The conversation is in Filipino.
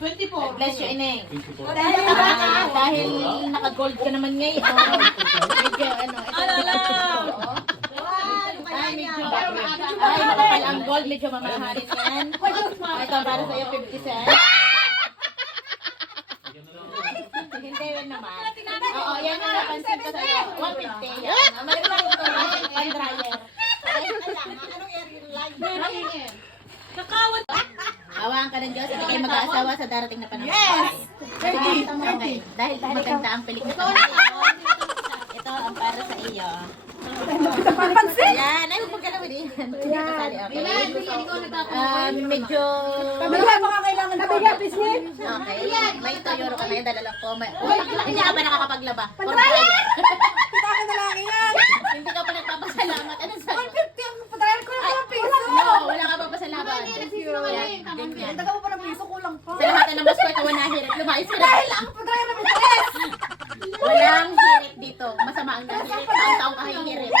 24. Bless you, Ineng. 24. Dahil naka-gold ka naman ngayon. Medyo ano, ito. Ay, medyo. Ay, makapal ang gold. Medyo mamahalin yan. Ito, para sa'yo, 50 cents. Hindi yun naman. Oo, yan yung napansin ko sa'yo. 150 yan. Malaglag ito. Pan-dryer. Anong area line? Kakawat. Awaan ka ng Diyos. Hindi kayo mag-aasawa sa darating na panahon. Yes! Dahil maganda ang pelikula. Ito ang para sa iyo. Yan. Ay, huwag magkalawin yan. Hindi kasali ako. Medyo... Okay. May 2 euro ka na yung dalala ko. Hindi ka pa nakakapaglaba. Hindi ka pa nagpapasalamat. Ano sabi? No, wala ka pa pasalamat. Ganyan. Sa lahat na namas ko, ikaw na hirit. Lumayos ka na. Walang hirit dito. Masama ang hirit. Taong-taong ka hirit.